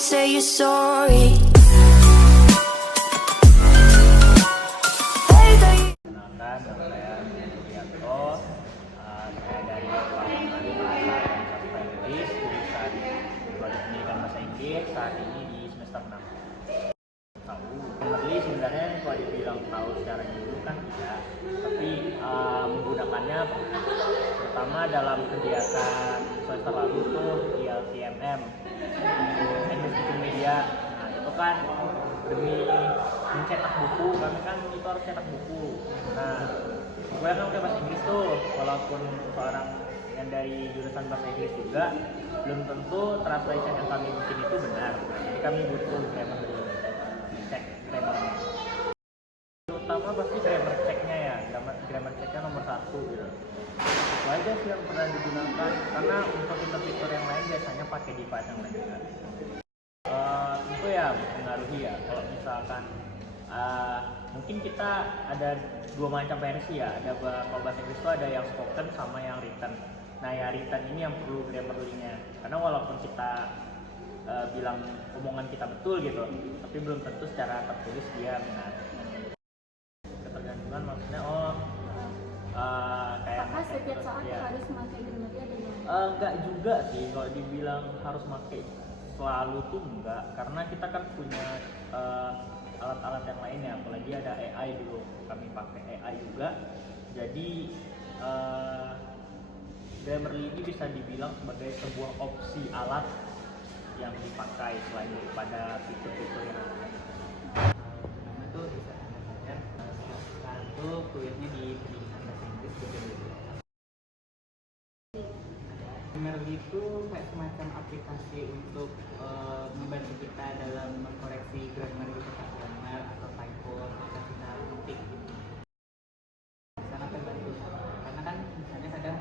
say you're sorry. Kenalkan, nama saya Yulianto. Saya dari Fakultas Bahasa dan Sastra Inggris, jurusan Prodi Pendidikan Bahasa Inggris, saat ini di semester 6. Tahu, Grammarly sebenarnya kalau dibilang tahu secara dulu kan tidak, tapi menggunakannya pernah. Terutama dalam kegiatan semester lalu tuh ILTMM, English Speaking Media. Nah itu kan demi mencetak buku, kami kan itu harus cetak buku. Nah, gue kan udah bahasa Inggris tuh, walaupun seorang yang dari jurusan bahasa Inggris juga, belum tentu translation yang kami bikin itu benar. Jadi kami butuh grammar dulu, cek grammarnya. Terutama pasti grammar checknya ya, grammar checknya nomor 1 gitu. Itu aja sih yang pernah digunakan, karena untuk fitur-fitur yang lain biasanya pakai device yang lain juga. Itu ya mempengaruhi ya, kalau misalkan mungkin kita ada dua macam versi ya, ada kalau bahasa Inggris itu ada yang spoken sama yang written. Nah ya written ini yang perlu grammarly-nya, karena walaupun kita bilang omongan kita betul gitu, tapi belum tentu secara tertulis dia benar. Ketergantungan maksudnya kayak apakah setiap saat ya. harus memakai grammarly Enggak juga sih, kalau dibilang harus pakai selalu tuh enggak, karena kita kan punya alat-alat yang lainnya, apalagi ada AI dulu, kami pakai AI juga. Jadi Grammarly ini bisa dibilang sebagai sebuah opsi alat yang dipakai selain daripada fitur-fitur yang ada. Pertama tuh bisa anda sekarang tuh kuliahnya di pendidikan bahasa Inggris gitu. Grammarly itu kayak semacam aplikasi untuk membantu kita dalam mengkoreksi grammar gitu, grammar atau typo ketika kita ketik gitu. Sangat terbantu karena kan misalnya kadang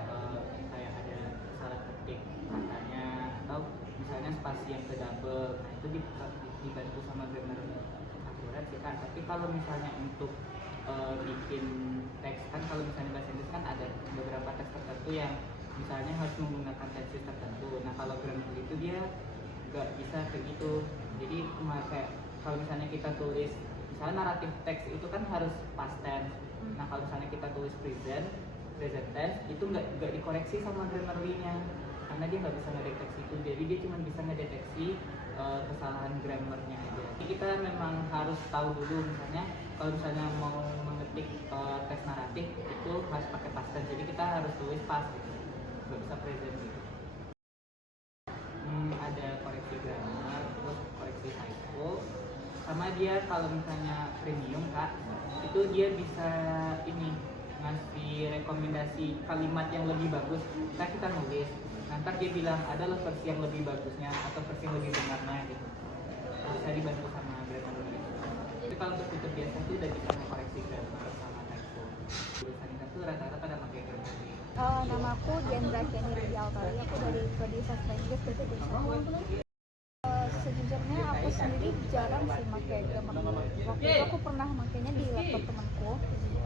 kayak ada salah ketik katanya atau misalnya spasi yang ke double, nah itu dibantu sama Grammarly akurat sih kan. Tapi kalau misalnya untuk bikin teks kan, kalau misalnya bahasa Inggris kan ada beberapa teks tertentu yang misalnya harus menggunakan tenses tertentu. Nah kalau Grammarly itu dia nggak bisa kayak gitu. Jadi kayak kalau misalnya kita tulis, misalnya naratif teks itu kan harus past tense. Nah kalau misalnya kita tulis present tense itu nggak dikoreksi sama Grammarly-nya, karena dia nggak bisa ngedeteksi itu. Jadi dia cuma bisa ngedeteksi kesalahan grammarnya aja. Jadi kita memang harus tahu dulu, misalnya kalau misalnya mau mengetik teks naratif itu harus pakai past tense. Jadi kita harus tulis past gitu, nggak bisa present gitu. Ada koreksi grammar, terus koreksi typo, sama dia kalau misalnya premium kak, itu dia bisa ini ngasih rekomendasi kalimat yang lebih bagus. Kita nulis, nanti dia bilang ada loh versi yang lebih bagusnya atau versi yang lebih benarnya gitu. Bisa dibantu sama Grammarly. Tapi kalau untuk fitur biasa itu udah bisa koreksi grammar sama typo. Jurusan kita tuh rata-rata pada pakai Grammarly. Nama aku Diandra Kiani Rialtari, aku dari Prodi Sastra Inggris PP 21. Sejujurnya aku sendiri jarang sih pakai Grammarly. Waktu itu aku pernah makainya di laptop temanku.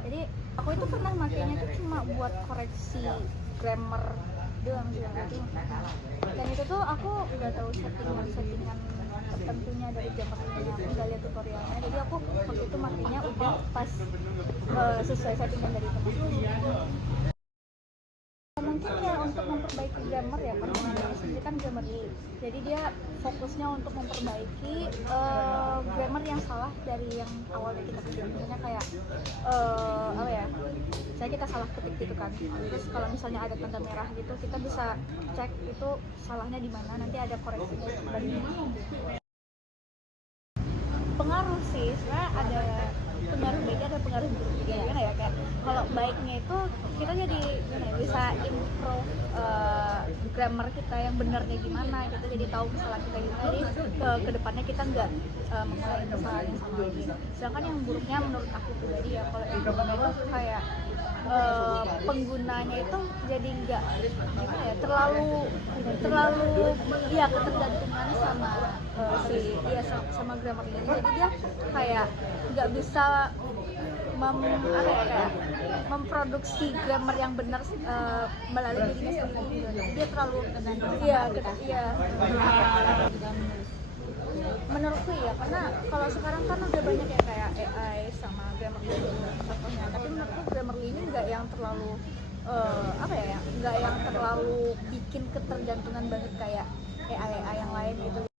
Jadi aku itu pernah makainya itu cuma buat koreksi grammar doang sih. Dan itu tuh aku nggak tahu settingan tertentunya dari Grammarly-nya, aku nggak lihat tutorialnya. Jadi aku waktu itu makainya udah pas sesuai settingan dari temanku. Mungkin ya untuk memperbaiki grammar ya, karena Indonesia sendiri kan Grammarly, jadi dia fokusnya untuk memperbaiki grammar yang salah dari yang awalnya kita ketik. Misalnya kayak apa ya, saya kita salah ketik gitu kan, terus kalau misalnya ada tanda merah gitu kita bisa cek itu salahnya di mana, nanti ada koreksinya dari pengaruh sih. Sebenarnya ada pengaruh baik, ada pengaruh buruk juga ya. Kayak kalau baiknya itu kita jadi bisa improve grammar kita yang benarnya gimana gitu, jadi tahu kesalahan kita gimana, jadi ke depannya kita nggak mengulangi kesalahan yang sama lagi. Sedangkan yang buruknya menurut aku pribadi ya, kalau yang buruknya itu kayak penggunanya itu jadi nggak terlalu ya ketergantungan sama sama Grammarly. Jadi dia kayak nggak bisa memproduksi grammar yang benar melalui dirinya sendiri. Dia terlalu Menurutku ya, karena kalau sekarang kan udah banyak ya kayak AI sama Grammarly juga contohnya, tapi menurutku Grammarly ini nggak yang terlalu apa ya, nggak yang terlalu bikin ketergantungan banget kayak AI yang lain gitu.